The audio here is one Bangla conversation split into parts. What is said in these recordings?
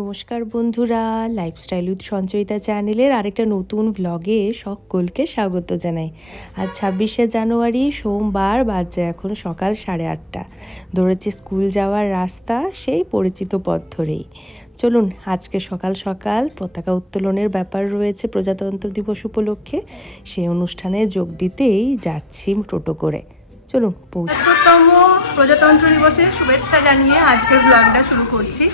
নমস্কার বন্ধুরা, লাইফস্টাইল উইথ সঞ্চয়িতা চ্যানেলের আরেকটা নতুন ভ্লগে সকলকে স্বাগত জানাই। আজ ২৬শে জানুয়ারি সোমবার, বাজে এখন সকাল 8:30। দৌড়াচ্ছি স্কুল যাওয়ার রাস্তা, সেই পরিচিত পথ ধরেই। চলুন, আজকে সকাল সকাল পতাকা উত্তোলনের ব্যাপার রয়েছে প্রজাতন্ত্র দিবস উপলক্ষে, সেই অনুষ্ঠানে যোগ দিতেই যাচ্ছি টোটো করে। চলুন পৌঁছে। ৭০তম প্রজাতন্ত্র দিবসের শুভেচ্ছা জানিয়ে আজকের ব্লগটা শুরু করছি।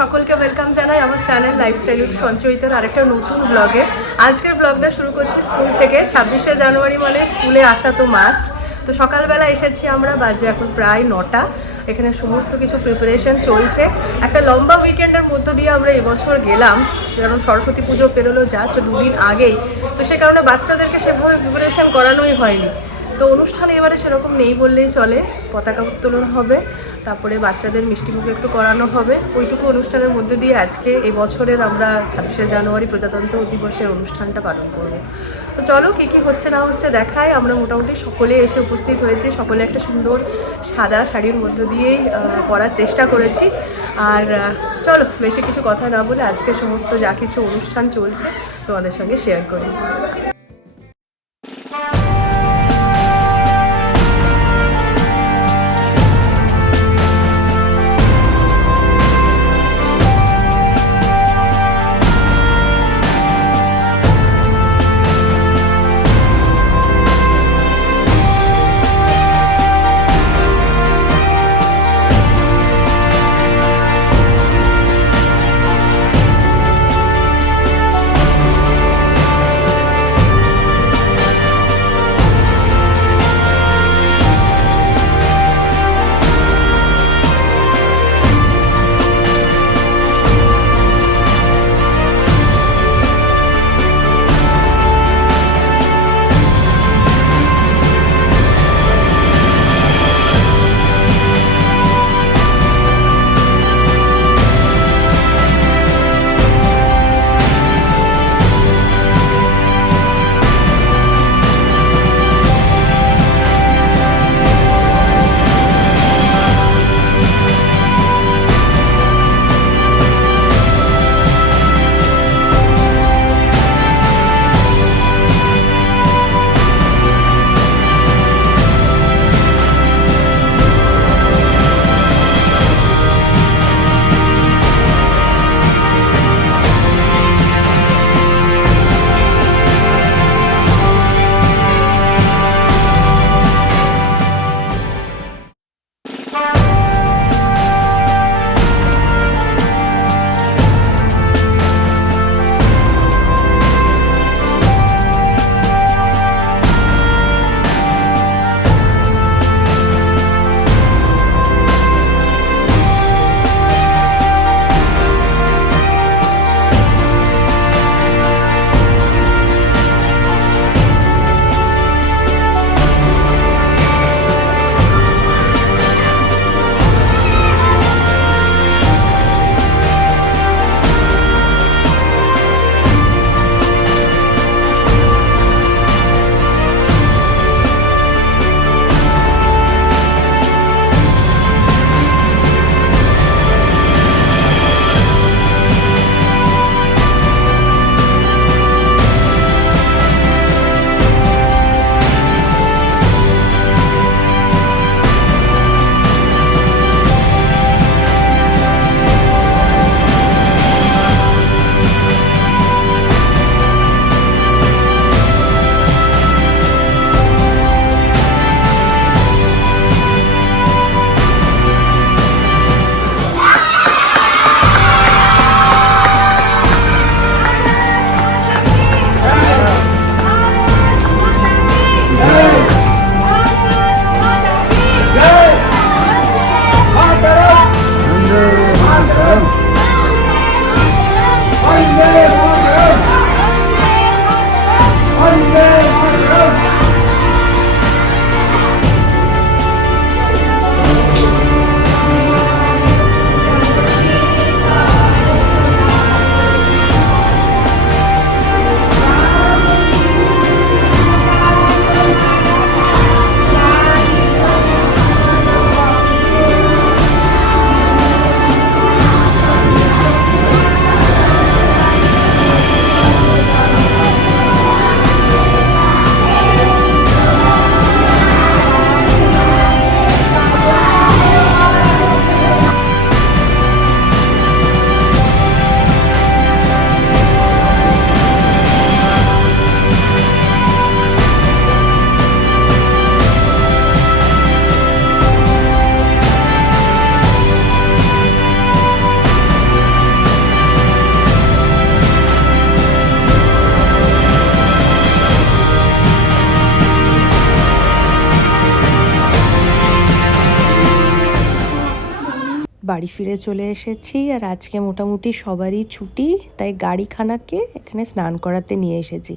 সকলকে ওয়েলকাম জানাই আমার চ্যানেল লাইফস্টাইল উইথ সঞ্চয়িতার আরেকটা নতুন ব্লগে। আজকের ব্লগটা শুরু করছি স্কুল থেকে। ২৬শে জানুয়ারি মানে স্কুলে আসা তো মাস্ট। তো সকালবেলা এসেছি আমরা, বাজে এখন প্রায় ৯টা। এখানে সমস্ত কিছু প্রিপারেশন চলছে। একটা লম্বা উইকেন্ডের মধ্য দিয়ে আমরা এবছর গেলাম, কারণ সরস্বতী পুজো পেরোলো জাস্ট 2 দিন আগেই। তো সে কারণে বাচ্চাদেরকে সেভাবে প্রিপারেশন করানোই হয়নি। তো অনুষ্ঠান এবারে সেরকম নেই বললেই চলে। পতাকা উত্তোলন হবে, তারপরে বাচ্চাদের মিষ্টিমুখ একটু করানো হবে। ওইটুকু অনুষ্ঠানের মধ্যে দিয়ে আজকে এই বছরের আমরা ২৬শে জানুয়ারি প্রজাতন্ত্র দিবসের অনুষ্ঠানটা পালন করব। তো চলো কী কী হচ্ছে না হচ্ছে দেখায়। আমরা মোটামুটি সকলে এসে উপস্থিত হয়েছি, সকলে একটা সুন্দর সাদা শাড়ির মধ্য দিয়েই পরার চেষ্টা করেছি। আর চলো বেশি কিছু কথা না বলে আজকে সমস্ত যা কিছু অনুষ্ঠান চলছে তোমাদের সঙ্গে শেয়ার করি। বাড়ি ফিরে চলে এসেছি, আর আজকে মোটামুটি সবারই ছুটি, তাই গাড়িখানাকে এখানে স্নান করাতে নিয়ে এসেছি।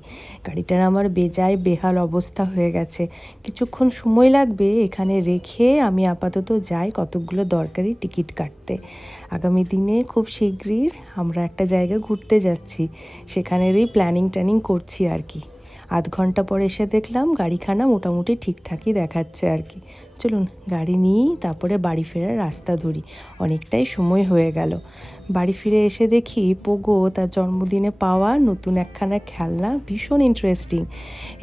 গাড়িটার আমার বেজায় বেহাল অবস্থা হয়ে গেছে। কিছুক্ষণ সময় লাগবে এখানে রেখে আমি আপাতত যাই কতকগুলো দরকারি টিকিট কাটতে। আগামী দিনে খুব শীঘ্রই আমরা একটা জায়গা ঘুরতে যাচ্ছি, সেখানেরই প্ল্যানিং করছি আর কি। আধ ঘন্টা পর এসে দেখলাম গাড়িখানা মোটামুটি ঠিকঠাকই দেখাচ্ছে আর কি। চলুন গাড়ি নিই, তারপরে বাড়ি ফেরার রাস্তা ধরি, অনেকটাই সময় হয়ে গেল। বাড়ি ফিরে এসে দেখি পোগো তার জন্মদিনে পাওয়া নতুন একখানা খেলনা, ভীষণ ইন্টারেস্টিং।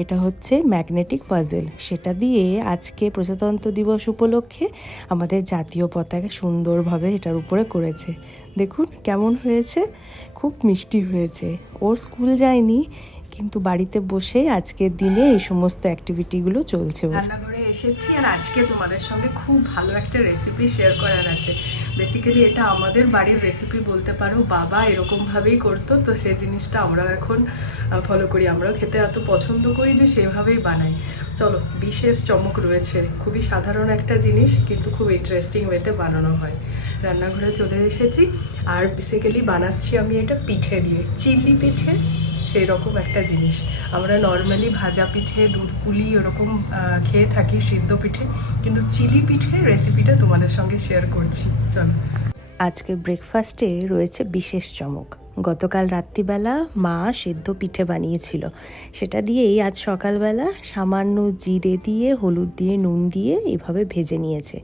এটা হচ্ছে ম্যাগনেটিক পাজেল। সেটা দিয়ে আজকে প্রজাতন্ত্র দিবস উপলক্ষে আমাদের জাতীয় পতাকা সুন্দরভাবে এটার উপরে করেছে। দেখুন কেমন হয়েছে, খুব মিষ্টি হয়েছে। ওর স্কুল যায়নি, কিন্তু বাড়িতে বসে আজকের দিনে এই সমস্ত অ্যাক্টিভিটিগুলো চলছে। রান্নাঘরে এসেছি, আর আজকে তোমাদের সঙ্গে খুব ভালো একটা রেসিপি শেয়ার করার আছে। বেসিক্যালি এটা আমাদের বাড়ির রেসিপি বলতে পারো, বাবা এরকমভাবেই করতো, তো সেই জিনিসটা আমরা এখন ফলো করি। আমরাও খেতে এত পছন্দ করি যে সেভাবেই বানাই। চলো, বিশেষ চমক রয়েছে। খুবই সাধারণ একটা জিনিস, কিন্তু খুব ইন্টারেস্টিং ওয়েতে বানানো হয়। রান্নাঘরে চলে এসেছি, আর বেসিক্যালি বানাচ্ছি আমি এটা পিঠে দিয়ে, চিল্লি পিঠে সেই রকম একটা জিনিস। আমরা নর্মালি ভাজা পিঠে, দুধ পুলি ওরকম খেয়ে থাকি, সিদ্ধ পিঠে, কিন্তু চিলি পিঠে রেসিপিটা তোমাদের সঙ্গে শেয়ার করছি। চলো। আজকে ব্রেকফাস্টে রয়েছে বিশেষ চমক। গতকাল রাত্রিবেলা মা সেদ্ধ পিঠে বানিয়েছিল, সেটা দিয়েই আজ সকালবেলা সামান্য জিরে দিয়ে, হলুদ দিয়ে, নুন দিয়ে এভাবে ভেজে নিয়েছে।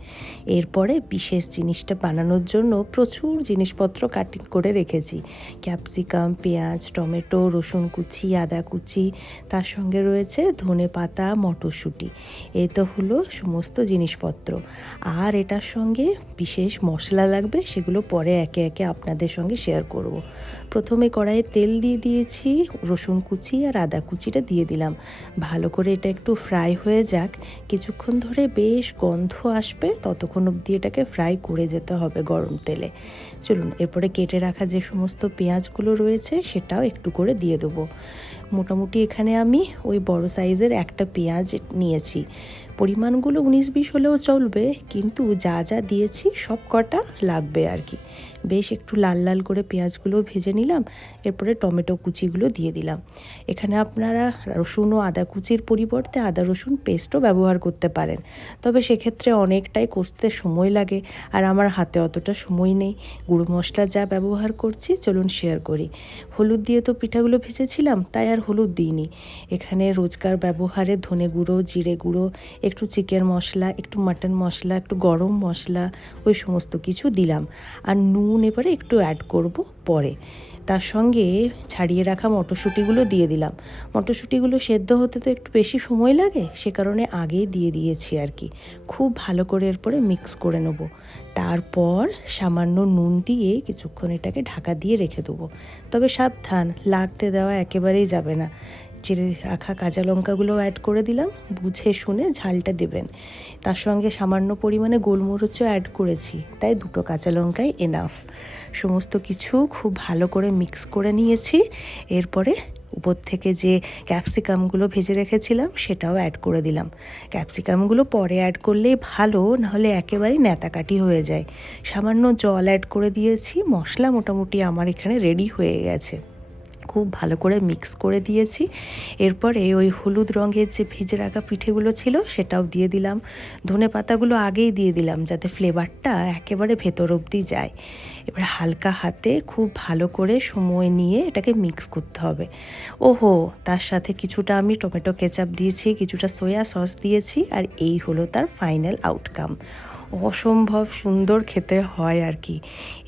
এরপরে বিশেষ জিনিসটা বানানোর জন্য প্রচুর জিনিসপত্র কাটিং করে রেখেছি। ক্যাপসিকাম, পেঁয়াজ, টমেটো, রসুন কুচি, আদা কুচি, তার সঙ্গে রয়েছে ধনে পাতা, মটরশুঁটি। এই তো হলো সমস্ত জিনিসপত্র। আর এটার সঙ্গে বিশেষ মশলা লাগবে, সেগুলো পরে একে একে আপনাদের সঙ্গে শেয়ার করব। প্রথমে কড়াইয়ে তেল দিয়ে দিয়েছি, রসুন কুচি আর আদা কুচিটা দিয়ে দিলাম। ভালো করে এটা একটু ফ্রাই হয়ে যাক, কিছুক্ষণ ধরে বেশ গন্ধ আসবে, ততক্ষণ অবধি এটাকে ফ্রাই করে যেতে হবে গরম তেলে। চলুন, এরপরে কেটে রাখা যে সমস্ত পেঁয়াজগুলো রয়েছে সেটাও একটু করে দিয়ে দেবো। মোটামুটি এখানে আমি ওই বড় সাইজের একটা পেঁয়াজ নিয়েছি। পরিমাণগুলো 19-20 হলেও চলবে, কিন্তু যা যা দিয়েছি সব কটা লাগবে আর কি। বেশ একটু লাল লাল করে পেঁয়াজগুলো ভেজে নিলাম, এরপরে টমেটো কুচিগুলো দিয়ে দিলাম। এখানে আপনারা রসুন ও আদা কুচির পরিবর্তে আদা রসুন পেস্টও ব্যবহার করতে পারেন, তবে সেক্ষেত্রে অনেকটাই কষতে সময় লাগে, আর আমার হাতে অতটা সময় নেই। গুঁড়ো মশলা যা ব্যবহার করছি চলুন শেয়ার করি। হলুদ দিয়ে তো পিঠাগুলো ভেজেছিলাম, তাই আর হলুদ দিইনি। এখানে রোজকার ব্যবহারে ধনে গুঁড়ো, জিরে গুঁড়ো, একটু চিকেন মশলা, একটু মাটন মশলা, একটু গরম মশলা, ওই সমস্ত কিছু দিলাম। আর নুন এবারে একটু অ্যাড করব পরে। তার সঙ্গে ছাড়িয়ে রাখা মটরশুঁটিগুলো দিয়ে দিলাম। মটরশুঁটিগুলো সেদ্ধ হতে তো একটু বেশি সময় লাগে, সে কারণে আগেই দিয়ে দিয়েছি আর কি। খুব ভালো করে এরপরে মিক্স করে নেব। তারপর সামান্য নুন দিয়ে কিছুক্ষণ এটাকে ঢাকা দিয়ে রেখে দেবো। তবে সাবধান, লাগতে দেওয়া একেবারেই যাবে না। চিড়ে রাখা কাঁচা লঙ্কাগুলোও অ্যাড করে দিলাম, বুঝে শুনে ঝালটা দেবেন। তার সঙ্গে সামান্য পরিমাণে গোলমরিচও অ্যাড করেছি, তাই 2 কাঁচা লঙ্কাই এনাফ। সমস্ত কিছু খুব ভালো করে মিক্স করে নিয়েছি। এরপরে উপর থেকে যে ক্যাপসিকামগুলো ভেজে রেখেছিলাম সেটাও অ্যাড করে দিলাম। ক্যাপসিকামগুলো পরে অ্যাড করলেই ভালো, নাহলে একেবারেই ন্যাতাকাটি হয়ে যায়। সামান্য জল অ্যাড করে দিয়েছি। মশলা মোটামুটি আমার এখানে রেডি হয়ে গেছে। খুব ভালো করে মিক্স করে দিয়েছি। এরপরে ওই হলুদ রঙের যে ভেজে রাখা পিঠেগুলো ছিল সেটাও দিয়ে দিলাম। ধনে পাতাগুলো আগেই দিয়ে দিলাম, যাতে ফ্লেভারটা একেবারে ভেতর অবধি যায়। এবার হালকা হাতে খুব ভালো করে সময় নিয়ে এটাকে মিক্স করতে হবে। ওহো, তার সাথে কিছুটা আমি টমেটো কেচাপ দিয়েছি, কিছুটা সয়া সস দিয়েছি, আর এই হলো তার ফাইনাল আউটকাম। অসম্ভব সুন্দর খেতে হয় আর কি।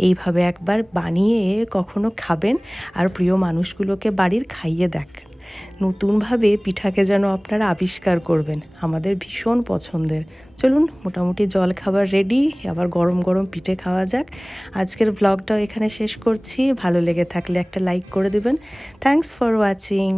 এইভাবে একবার বানিয়ে কখনো খাবেন, আর প্রিয় মানুষগুলোকে বাড়ির খাইয়ে দেখেন। নতুনভাবে পিঠাকে যেন আপনারা আবিষ্কার করবেন, আমাদের ভীষণ পছন্দের। চলুন, মোটামুটি জল খাবার রেডি, আবার গরম গরম পিঠে খাওয়া যাক। আজকের ব্লগটাও এখানে শেষ করছি। ভালো লেগে থাকলে একটা লাইক করে দেবেন। Thanks for watching.